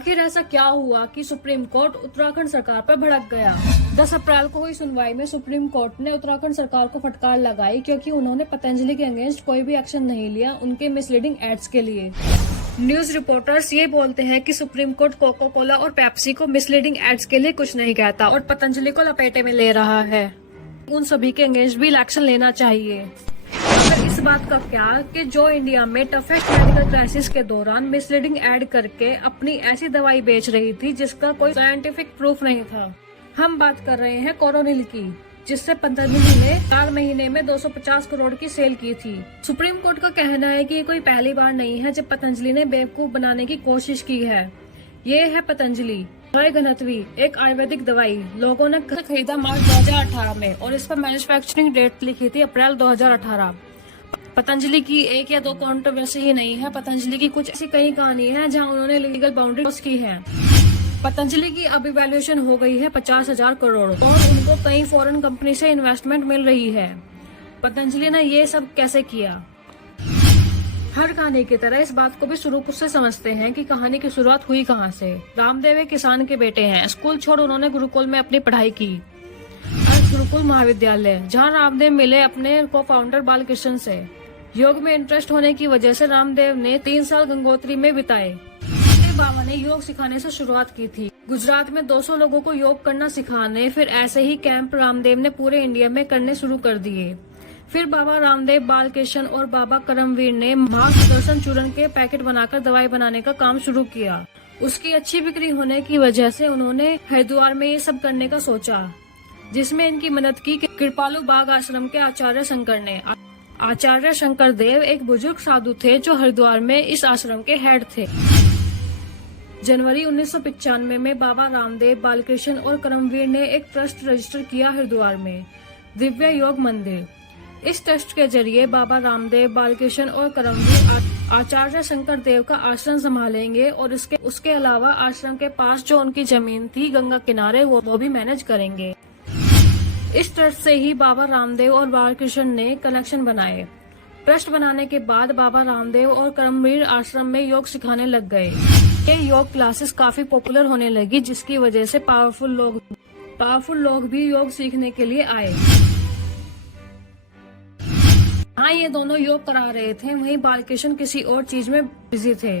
आखिर ऐसा क्या हुआ कि सुप्रीम कोर्ट उत्तराखंड सरकार पर भड़क गया। 10 अप्रैल को हुई सुनवाई में सुप्रीम कोर्ट ने उत्तराखंड सरकार को फटकार लगाई क्योंकि उन्होंने पतंजलि के अगेंस्ट कोई भी एक्शन नहीं लिया उनके मिसलीडिंग एड्स के लिए। न्यूज रिपोर्टर्स ये बोलते हैं कि सुप्रीम कोर्ट कोका कोला और पेप्सी को मिसलीडिंग एड्स के लिए कुछ नहीं कहता और पतंजलि को लपेटे में ले रहा है। उन सभी के अगेंस्ट भी एक्शन लेना चाहिए। मगर इस बात का क्या कि जो इंडिया में टफेस्ट मेडिकल क्राइसिस के दौरान मिसलीडिंग एड करके अपनी ऐसी दवाई बेच रही थी जिसका कोई साइंटिफिक प्रूफ नहीं था। हम बात कर रहे हैं कोरोनिल की, जिससे पतंजलि ने 4 महीने में 250 करोड़ की सेल की थी। सुप्रीम कोर्ट का कहना है कि ये कोई पहली बार नहीं है जब पतंजलि ने बेवकूफ बनाने की कोशिश की है। ये है पतंजलि घनत्वी, एक आयुर्वेदिक दवाई। लोगों ने खरीदा मार्च 2018 में और इस पर मैन्युफैक्चरिंग डेट लिखी थी अप्रैल 2018। पतंजलि की एक या दो कंट्रोवर्सी ही नहीं है, पतंजलि की कुछ ऐसी कई कहानी है जहां उन्होंने लीगल बाउंड्री क्रॉस की है। पतंजलि की अब इवैल्यूएशन हो गई है 50,000 करोड़ और उनको कई फॉरेन कंपनी से इन्वेस्टमेंट मिल रही है। पतंजलि ने ये सब कैसे किया? हर कहानी की तरह इस बात को भी शुरू से समझते हैं कि कहानी की शुरुआत हुई कहां से। रामदेव एक किसान के बेटे हैं। स्कूल छोड़ उन्होंने गुरुकुल में अपनी पढ़ाई की, गुरुकुल महाविद्यालय, जहां रामदेव मिले अपने को फाउंडर बालकृष्ण से। योग में इंटरेस्ट होने की वजह से रामदेव ने 3 साल गंगोत्री में बिताए। बाबा ने योग सिखाने से शुरुआत की थी। गुजरात में 200 लोगों को योग करना सिखाने, फिर ऐसे ही कैंप रामदेव ने पूरे इंडिया में करने शुरू कर दिए। फिर बाबा रामदेव, बालकृष्ण और बाबा करमवीर ने महासुदर्शन चूर्ण के पैकेट बनाकर दवाई बनाने का काम शुरू किया। उसकी अच्छी बिक्री होने की वजह से उन्होंने हरिद्वार में ये सब करने का सोचा, जिसमें इनकी मदद की कृपालु बाग आश्रम के आचार्य शंकर ने। आचार्य शंकर देव एक बुजुर्ग साधु थे जो हरिद्वार में इस आश्रम के हेड थे। जनवरी 1995 में बाबा रामदेव, बालकृष्ण और करमवीर ने एक ट्रस्ट रजिस्टर किया हरिद्वार में, दिव्य योग मंदिर। इस ट्रस्ट के जरिए बाबा रामदेव, बालकृष्ण और करमवीर आचार्य शंकर देव का आश्रम संभालेंगे और उसके अलावा आश्रम के पास जो उनकी जमीन थी गंगा किनारे वो भी मैनेज करेंगे। इस ट्रस्ट से ही बाबा रामदेव और बालकृष्ण ने कनेक्शन बनाए। ट्रस्ट बनाने के बाद बाबा रामदेव और करमवीर आश्रम में योग सिखाने लग गए। ये योग क्लासेस काफी पॉपुलर होने लगी, जिसकी वजह से पावरफुल लोग भी योग सीखने के लिए आए। हाँ, ये दोनों योग करा रहे थे, वहीं बालकृष्ण किसी और चीज में बिजी थे।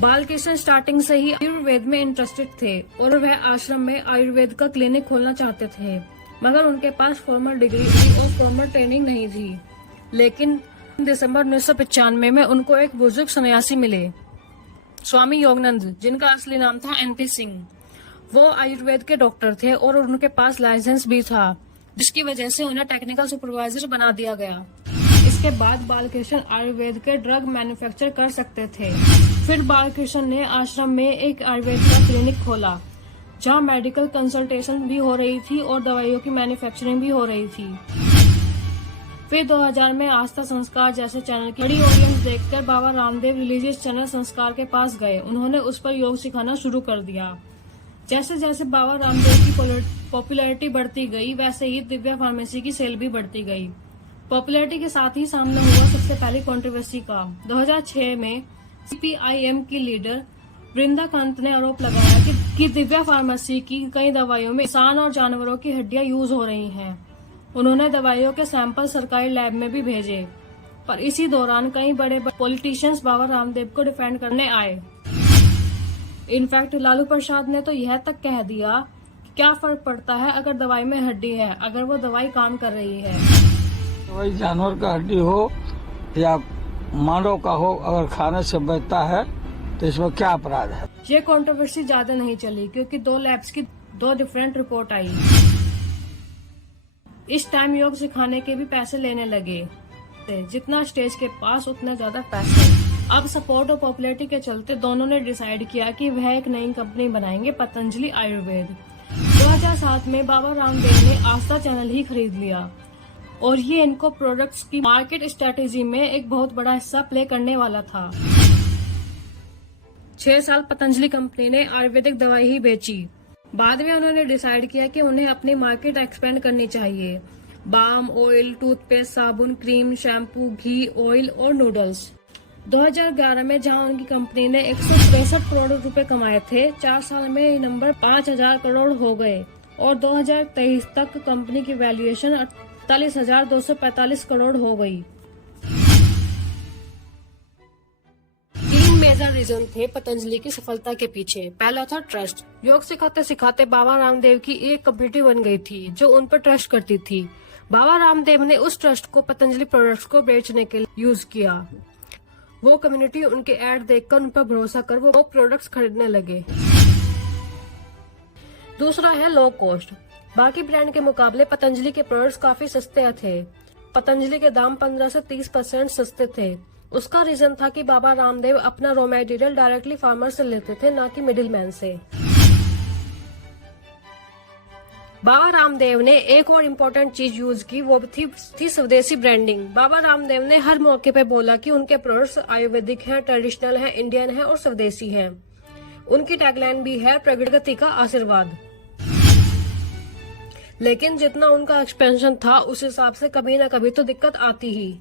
बालकृष्ण स्टार्टिंग से ही आयुर्वेद में इंटरेस्टेड थे और वह आश्रम में आयुर्वेद का क्लिनिक खोलना चाहते थे, मगर उनके पास फॉर्मल डिग्री और फॉर्मल ट्रेनिंग नहीं थी। लेकिन दिसंबर 1995 में उनको एक बुजुर्ग सन्यासी मिले, स्वामी योगानंद, जिनका असली नाम था NP सिंह। वो आयुर्वेद के डॉक्टर थे और उनके पास लाइसेंस भी था, जिसकी वजह से उन्हें टेक्निकल सुपरवाइजर बना दिया गया। इसके बाद बालकृष्ण आयुर्वेद के ड्रग मैन्युफैक्चर कर सकते थे। फिर बालकृष्ण ने आश्रम में एक आयुर्वेद का क्लिनिक खोला, जहां मेडिकल कंसल्टेशन भी हो रही थी और दवाइयों की मैन्युफैक्चरिंग भी हो रही थी। फिर 2000 में आस्था संस्कार जैसे चैनल की बड़ी ऑडियंस देखकर बाबा रामदेव रिलीजियस चैनल संस्कार के पास गए। उन्होंने उस पर योग सिखाना शुरू कर दिया। जैसे जैसे बाबा रामदेव की पॉपुलैरिटी बढ़ती गई, वैसे ही दिव्या फार्मेसी की सेल भी बढ़ती गई। पॉपुलैरिटी के साथ ही सामने हुआ सबसे पहली कंट्रोवर्सी का। 2006 में CPIM की लीडर वृंदा कांत ने आरोप लगाया कि दिव्या फार्मेसी की कई दवाइयों में इंसान और जानवरों की हड्डियां यूज हो रही हैं। उन्होंने दवाइयों के सैंपल सरकारी लैब में भी भेजे, पर इसी दौरान कई बड़े पॉलिटिशियंस बाबा रामदेव को डिफेंड करने आए। इनफैक्ट लालू प्रसाद ने तो यह तक कह दिया कि क्या फर्क पड़ता है अगर दवाई में हड्डी है, अगर वो दवाई काम कर रही है। दवाई जानवर का हड्डी हो या मानव का हो, अगर खाने से बचता है तो इसमें क्या अपराध है? ये कंट्रोवर्सी ज्यादा नहीं चली क्योंकि 2 लैब्स की 2 डिफरेंट रिपोर्ट आई। इस टाइम योग सिखाने के भी पैसे लेने लगे, जितना स्टेज के पास उतने ज्यादा पैसे। अब सपोर्ट और पॉपुलैरिटी के चलते दोनों ने डिसाइड किया कि वह एक नई कंपनी बनाएंगे, पतंजलि आयुर्वेद। 2007 में बाबा रामदेव ने आस्था चैनल ही खरीद लिया और ये इनको प्रोडक्ट्स की मार्केट स्ट्रेटेजी में एक बहुत बड़ा हिस्सा प्ले करने वाला था। 6 साल पतंजलि कंपनी ने आयुर्वेदिक दवाई ही बेची। बाद में उन्होंने डिसाइड किया कि उन्हें अपनी मार्केट एक्सपेंड करनी चाहिए। बाम ऑयल, टूथपेस्ट, साबुन, क्रीम, शैम्पू, घी, ऑयल और नूडल्स। 2011 में जहां उनकी कंपनी ने 163 करोड़ रुपए कमाए थे, 4 साल में ये नंबर 5000 करोड़ हो गए और 2023 तक कंपनी की वैल्यूएशन 48,245 करोड़ हो गई। 3 मेजर रीजन थे पतंजलि की सफलता के पीछे। पहला था ट्रस्ट। योग सिखाते सिखाते बाबा रामदेव की एक कम्युनिटी बन गई थी जो उन पर ट्रस्ट करती थी। बाबा रामदेव ने उस ट्रस्ट को पतंजलि प्रोडक्ट्स को बेचने के लिए यूज किया। वो कम्युनिटी उनके ऐड देखकर उन पर भरोसा कर वो प्रोडक्ट्स खरीदने लगे। दूसरा है लो कॉस्ट। बाकी ब्रांड के मुकाबले पतंजलि के प्रोडक्ट्स काफी सस्ते थे। पतंजलि के दाम 15 से 30% सस्ते थे। उसका रीजन था कि बाबा रामदेव अपना रॉ मटेरियल डायरेक्टली फार्मर से लेते थे, ना कि मिडिलमैन से। बाबा रामदेव ने एक और इम्पोर्टेंट चीज यूज की, वो थी स्वदेशी ब्रांडिंग। बाबा रामदेव ने हर मौके पे बोला कि उनके प्रोडक्ट्स आयुर्वेदिक हैं, ट्रेडिशनल हैं, इंडियन हैं और स्वदेशी हैं। उनकी टैगलाइन भी है प्रगति का आशीर्वाद। लेकिन जितना उनका एक्सपेंशन था उस हिसाब से कभी न कभी तो दिक्कत आती ही।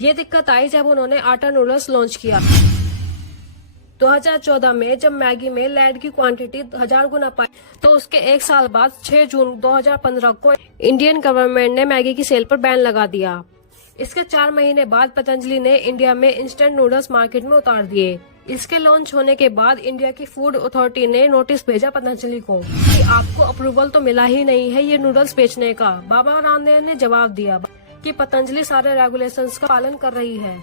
ये दिक्कत आई जब उन्होंने आटा नूडल्स लॉन्च किया 2014 में। जब मैगी में लैड की क्वांटिटी 1000 गुना पाई तो उसके 1 साल बाद 6 जून 2015 को इंडियन गवर्नमेंट ने मैगी की सेल पर बैन लगा दिया। इसके 4 महीने बाद पतंजलि ने इंडिया में इंस्टेंट नूडल्स मार्केट में उतार दिए। इसके लॉन्च होने के बाद इंडिया की फूड अथॉरिटी ने नोटिस भेजा पतंजलि को कि आपको अप्रूवल तो मिला ही नहीं है ये नूडल्स बेचने का। बाबा रामदेव ने जवाब दिया कि पतंजलि सारे रेगुलेशंस का पालन कर रही है।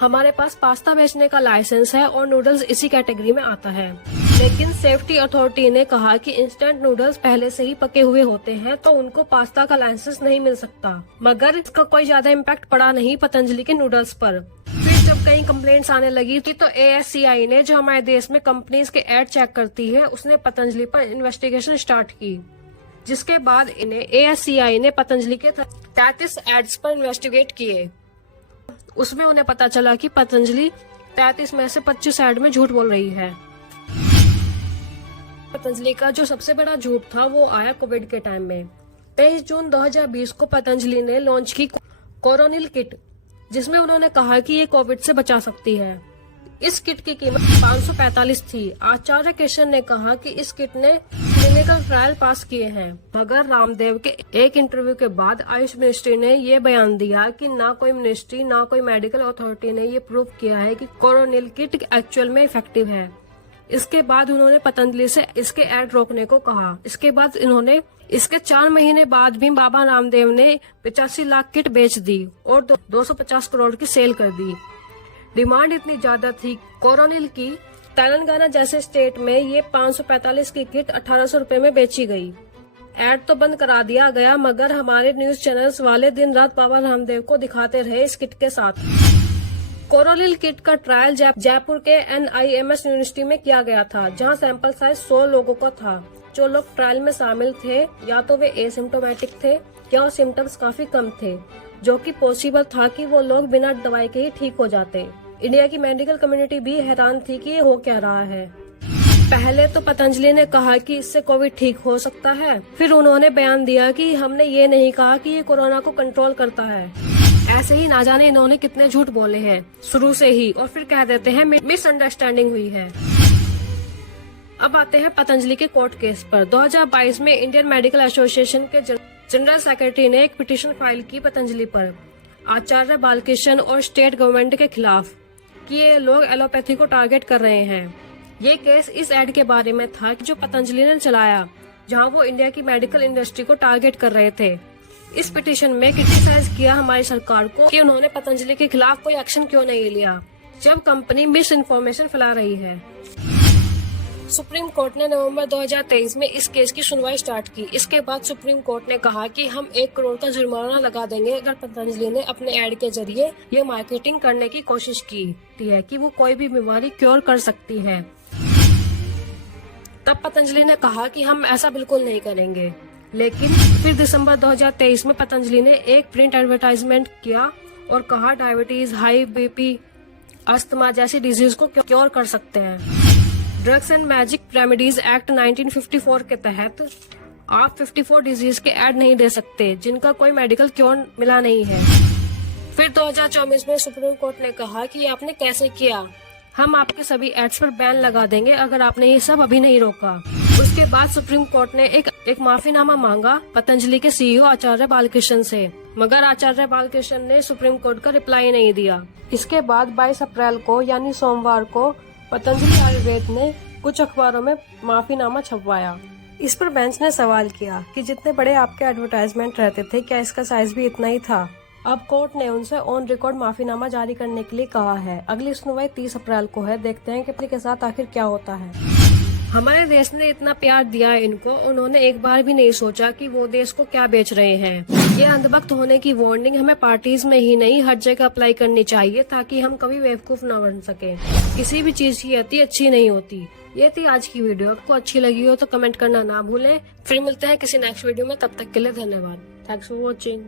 हमारे पास पास्ता बेचने का लाइसेंस है और नूडल्स इसी कैटेगरी में आता है। लेकिन सेफ्टी अथॉरिटी ने कहा कि इंस्टेंट नूडल्स पहले से ही पके हुए होते हैं तो उनको पास्ता का लाइसेंस नहीं मिल सकता। मगर इसका कोई ज्यादा इम्पैक्ट पड़ा नहीं पतंजलि के नूडल्स पर। फिर जब कई कंप्लेंट्स आने लगी थी तो ASCI ने, जो हमारे देश में कंपनीज के एड चेक करती है, उसने पतंजलि पर इन्वेस्टिगेशन स्टार्ट की। जिसके बाद इन्हें ASCI ने पतंजलि के 33 एड्स पर इन्वेस्टिगेट किए। उसमें उन्हें पता चला कि पतंजलि 33 में से 25 एड में झूठ बोल रही है। पतंजलि का जो सबसे बड़ा झूठ था वो आया कोविड के टाइम में। 23 जून 2020 को पतंजलि ने लॉन्च की कोरोनिल किट, जिसमें उन्होंने कहा कि ये कोविड से बचा सकती है। इस किट की कीमत 545 थी। आचार्य कृष्ण ने कहा कि इस किट ने क्लिनिकल ट्रायल पास किए हैं। मगर रामदेव के एक इंटरव्यू के बाद आयुष मिनिस्ट्री ने ये बयान दिया कि ना कोई मिनिस्ट्री ना कोई मेडिकल अथॉरिटी ने ये प्रूव किया है कि कोरोनिल किट एक्चुअल में इफेक्टिव है। इसके बाद उन्होंने पतंजलि से इसके ऐड रोकने को कहा। इसके बाद इसके 4 महीने बाद भी बाबा रामदेव ने 85 लाख किट बेच दी और 250 करोड़ की सेल कर दी। डिमांड इतनी ज्यादा थी कोरोनिल की, तेलंगाना जैसे स्टेट में ये 545 की किट 1800 रुपए में बेची गई। ऐड तो बंद करा दिया गया, मगर हमारे न्यूज चैनल्स वाले दिन रात बाबा रामदेव को दिखाते रहे इस किट के साथ। कोरोनिल किट का ट्रायल जयपुर के NIMS यूनिवर्सिटी में किया गया था, जहां सैंपल साइज 100 लोगों का था। जो लोग ट्रायल में शामिल थे या तो वे एसिम्टोमेटिक थे या सिम्टम्स काफी कम थे, जो कि पॉसिबल था कि वो लोग बिना दवाई के ही ठीक हो जाते। इंडिया की मेडिकल कम्युनिटी भी हैरान थी कि ये हो क्या रहा है। पहले तो पतंजलि ने कहा कि इससे कोविड ठीक हो सकता है, फिर उन्होंने बयान दिया कि हमने ये नहीं कहा कि ये कोरोना को कंट्रोल करता है। ऐसे ही ना जाने इन्होंने कितने झूठ बोले हैं शुरू से ही, और फिर कह देते हैं मिसअंडरस्टैंडिंग हुई है। अब आते हैं पतंजलि के कोर्ट केस पर। 2022 में इंडियन मेडिकल एसोसिएशन के जनरल सेक्रेटरी ने एक पिटीशन फाइल की पतंजलि पर, आचार्य बालकृष्ण और स्टेट गवर्नमेंट के खिलाफ, कि ये लोग एलोपैथी को टारगेट कर रहे हैं। ये केस इस एड के बारे में था जो पतंजलि ने चलाया, जहां वो इंडिया की मेडिकल इंडस्ट्री को टारगेट कर रहे थे। इस पिटीशन में क्रिटिसाइज किया हमारी सरकार को कि उन्होंने पतंजलि के खिलाफ कोई एक्शन क्यों नहीं लिया, जब कंपनी मिस इन्फॉर्मेशन फैला रही है। सुप्रीम कोर्ट ने नवंबर 2023 में इस केस की सुनवाई स्टार्ट की। इसके बाद सुप्रीम कोर्ट ने कहा कि हम 1 करोड़ का जुर्माना लगा देंगे अगर पतंजलि ने अपने ऐड के जरिए ये मार्केटिंग करने की कोशिश की है कि वो कोई भी बीमारी क्योर कर सकती है। तब पतंजलि ने कहा कि हम ऐसा बिल्कुल नहीं करेंगे। लेकिन फिर दिसंबर 2023 में पतंजलि ने एक प्रिंट एडवर्टाइजमेंट किया और कहा डायबिटीज, हाई BP, अस्थमा जैसी डिजीज को क्योर कर सकते हैं। Drugs and magic remedies act 1954 के तहत आप 54 डिजीज के ऐड नहीं दे सकते जिनका कोई मेडिकल क्योर मिला नहीं है। फिर 2024 में सुप्रीम कोर्ट ने कहा कि आपने कैसे किया, हम आपके सभी एड्स पर बैन लगा देंगे अगर आपने ये सब अभी नहीं रोका। उसके बाद सुप्रीम कोर्ट ने एक माफीनामा मांगा पतंजलि के सीईओ आचार्य बालकृष्ण से, मगर आचार्य बालकृष्ण ने सुप्रीम कोर्ट का रिप्लाई नहीं दिया। इसके बाद 22 अप्रैल को यानी सोमवार को पतंजलि आयुर्वेद ने कुछ अखबारों में माफीनामा छपवाया। इस पर बेंच ने सवाल किया कि जितने बड़े आपके एडवर्टाइजमेंट रहते थे, क्या इसका साइज भी इतना ही था? अब कोर्ट ने उनसे ऑन रिकॉर्ड माफीनामा जारी करने के लिए कहा है। अगली सुनवाई 30 अप्रैल को है। देखते हैं कि के साथ आखिर क्या होता है। हमारे देश ने इतना प्यार दिया है इनको, उन्होंने एक बार भी नहीं सोचा कि वो देश को क्या बेच रहे हैं। ये अंधभक्त होने की वार्निंग हमें पार्टीज में ही नहीं हर जगह अप्लाई करनी चाहिए, ताकि हम कभी बेवकूफ न बन सके। किसी भी चीज की अति अच्छी नहीं होती। ये थी आज की वीडियो। आपको अच्छी लगी हो तो कमेंट करना ना भूलें। फिर मिलते हैं किसी नेक्स्ट वीडियो में, तब तक के लिए धन्यवाद। Thanks for watching.